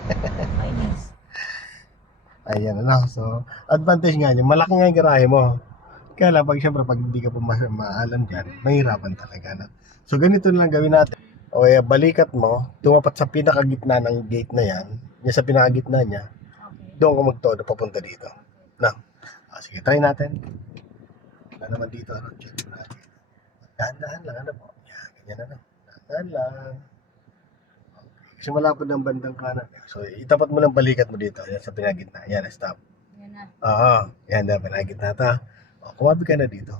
Kainis. Ayan, ano. So, advantage nga niya, malaki nga yung garahe mo. Kaya lang, pag syempre, pag hindi ka pa maalam dyan, mahirapan talaga, no? So, ganito lang gawin natin. O kaya, balikat mo, tumapat sa pinakagitna ng gate na yan, sa pinakagitna niya, Okay. doon ka magtodo papunta dito. Na. Sige, try natin. Wala naman dito, ano, check natin. Dahan-dahan lang, ano po. Yan, ganyan, ano. Dahan-dahan lang. Kasi malapad ng bandang kanan. So, itapat mo lang balikat mo dito. Yan sa pinagitna. Yan, stop. Yan na. Oo. Yan na, pinagitna ta. O, kumabi ka na dito.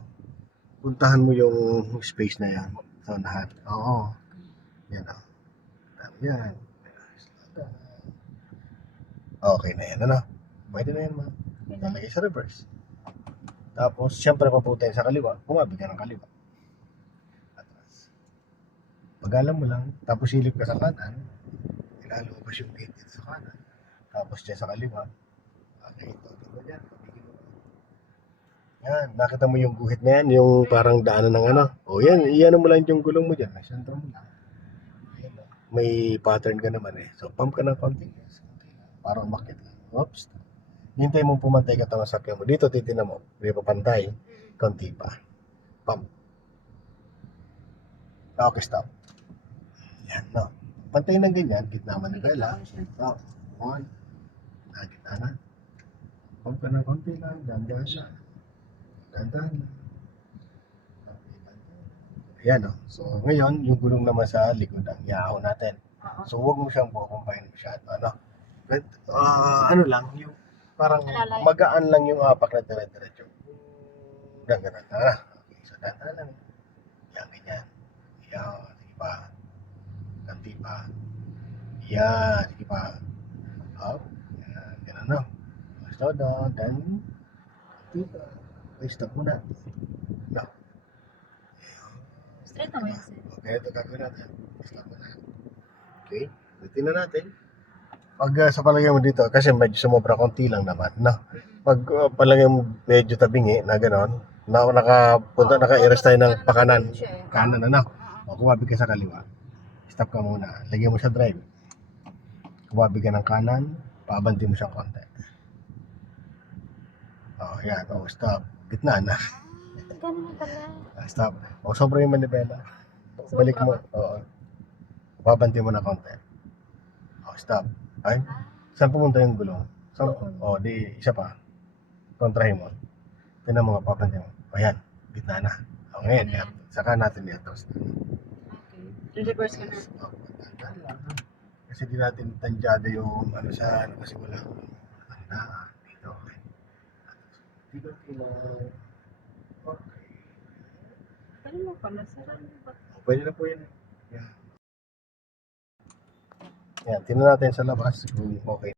Puntahan mo yung space na yan. Sa unahan. Oo. Yan o. Yan. Okay na yan. Ano? Pwede na yan, ma. Lalagay sa reverse. Tapos, siyempre papunta sa kaliwa. Kumabi ka ng kaliwa. Atras. Pag-alam mo lang. Tapos silip ka sa kanan. Ilalabas yung gate dito sa kanan. Tapos dyan sa kaliwa. Okay, ito. Ito dyan. Yan. Nakita mo yung guhit na yan. Yung parang daanan ng ano. O yan. Iyan mo lang yung gulong mo dyan. Sentro mo lang. Ayan, may pattern ka naman eh. So, pump ka ng konti. Yes, konti lang. Para umakit lang. Oops. Hintay mo pumantay ka tama sa mo. Dito titignan mo. May papantay. Konti pa. Pump. Okay, stop. Yan, no. Pantay ng ganyan. Gitna manibela. Stop. One. Gitna na. Pump ka ng konti lang. Dandan siya. Dandan lang. Ayan, no. So, ngayon, yung gulong naman sa likod ang iaahon natin. So, huwag mo siyang bukumpahin masyado. Ano? Ano lang, yung parang magaan lang yung apak na dire-diretso. Ganun. Okay, so data lang. Yan, ganyan. Yan, sige pa. Ganti pa. Yan, sige pa. Up. Yan, ganun no. Slow down, then, ganti pa. Okay, stop muna. No. Straight na mo yun, sir. Okay, ito gagawin natin. Stop muna. Okay, tingnan natin. Pag sa palagay mo dito, kasi medyo sumobra konti lang naman, no? Pag palagay mo medyo tabingi na gano'n, naka-iras tayo ng pakanan, kanan ano? O kumabi ka sa kaliwa, stop ka muna, lagyan mo sa drive. Kumabi ka ng kanan, paabanti mo siya konti. O yan, o stop, gitna na. Ganun pala. Stop. O sobra yung manibela. Balik mo, o pabanti mo na konti. O stop. Ay, saan pumunta yung gulong? O di, isa pa. Kontrahin mo. Tinan mo nga, papansin mo. O yan, gitna na. O ngayon, saka natin i-atras na. Okay. Reverse ka na. Kasi di natin tansyado yung ano sa ano kasi wala tanda dito. Dito kilang. Okay. Pwede mo pala, sir. Pwede na po yan. Yan. Yan, tingnan natin sa labas kung okay.